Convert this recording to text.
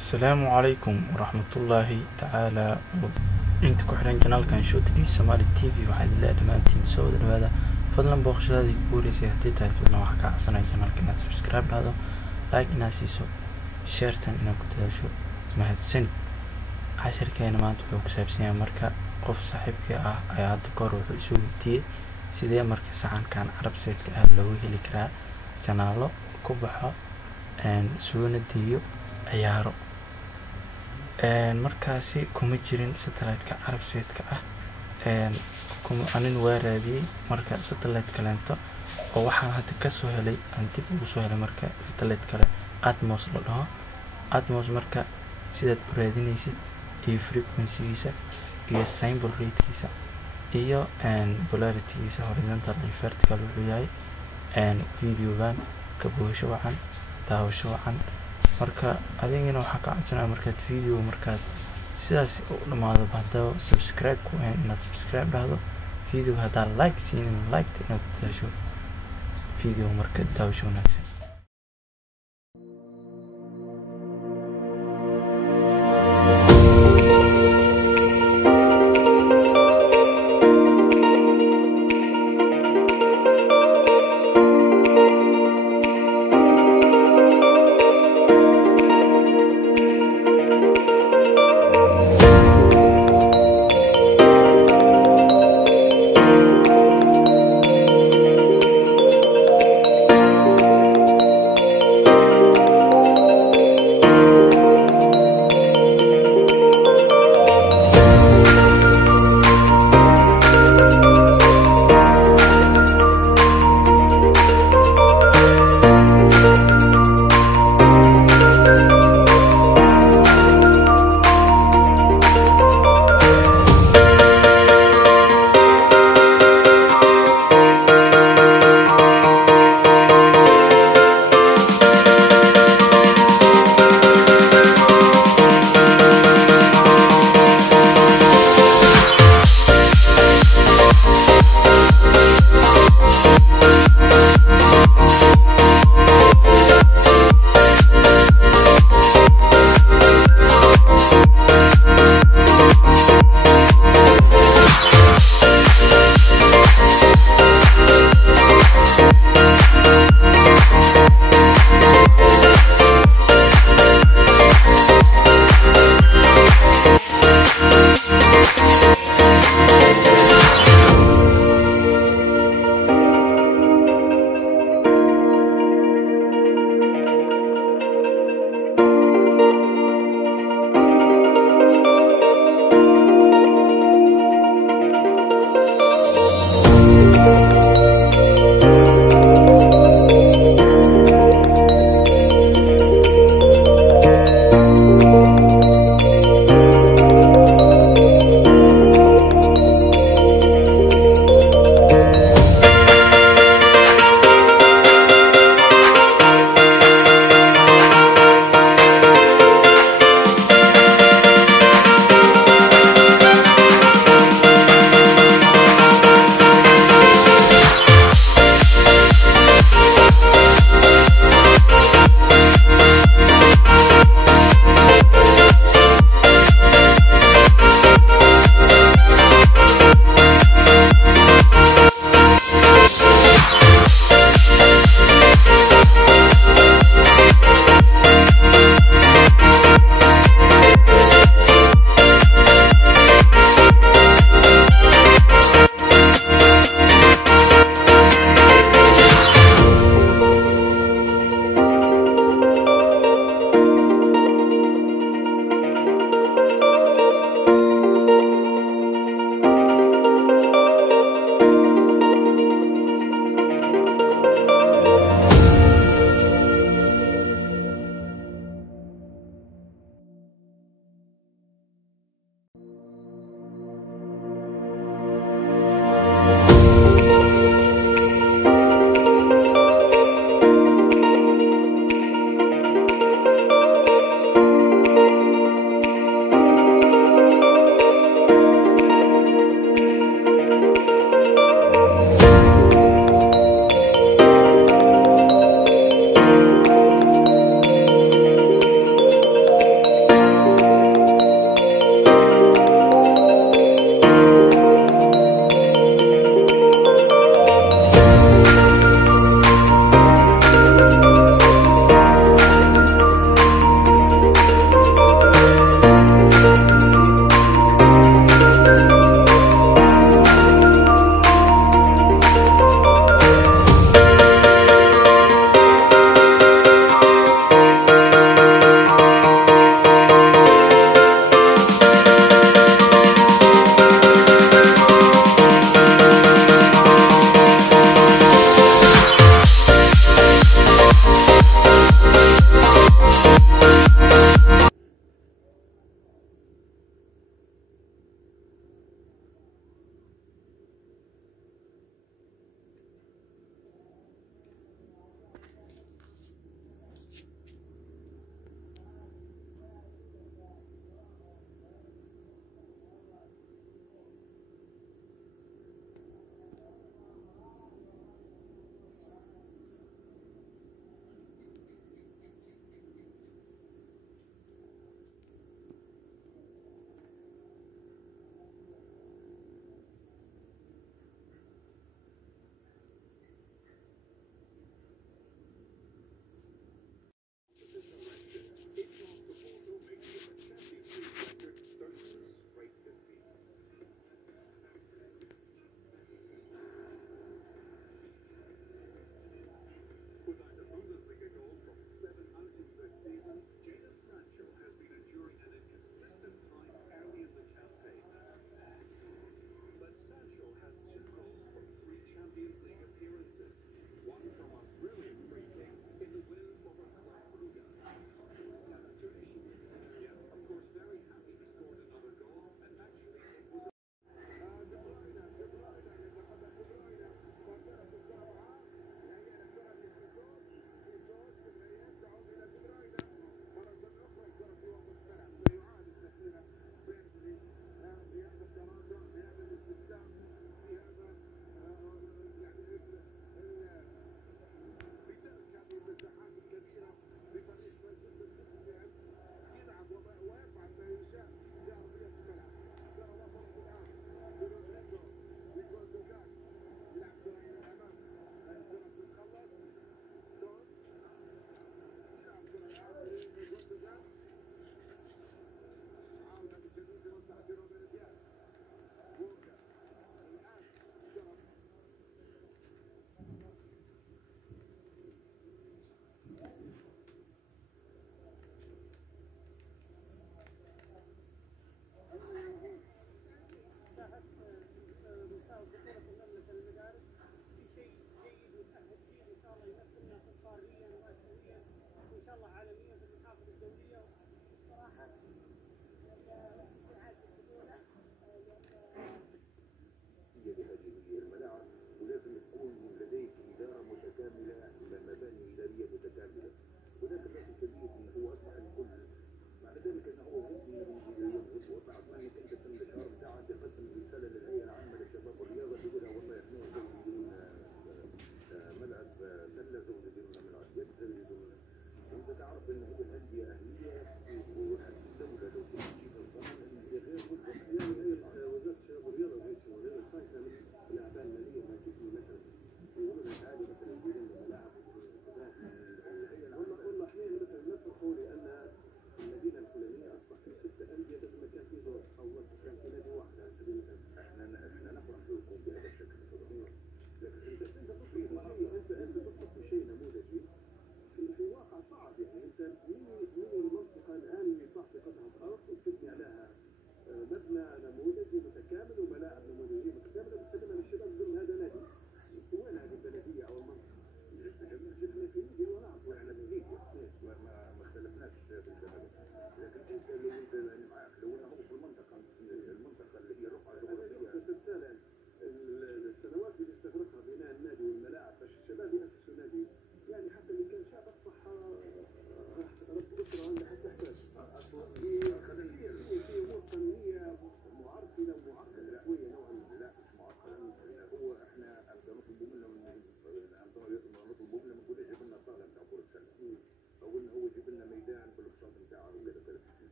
السلام عليكم ورحمة الله تعالى انت كحرين جنال كان شو تدي سماري تي في واحد لا دمانتين سود هذا فضلا بوخش هذه كوري سيهتي تاي فضلا وحكا عصنا جنال كنا سبسكرايب هذا لايك ناسيسو شيرتن انا كنت شو مهد سن عشر كاين ما تبقى كسابسين مركا قف صاحبك اي هاد كور وحو دي سيدي مركا ساعان كان عرب سيدك لو هلي كرا جنالو كبحو ان سونا ديو ciyaaro markaasi kuma jirin satellite-ka Arab Said-ka kuma anin waaraadiyay marka satellite kaleento oo waxaan hadda ka soo helay aan dib ugu soo helay marka satellite kale Atmos la dhaho Atmos marka sidaad u raadinaysid iyo frequency-giisa iyo symbol rate-kiisa iyo polarity-giisa horizontal iyo vertical wuxuu yahay video-gan ka boosho wacan daawasho wacan marka adigina waxa ka codsanaa markaad video markaad sidaas u dhamaado baado subscribe ku inaad subscribe dhahdo video hada like siin like inaad daasho video marka daawasho wanaagsan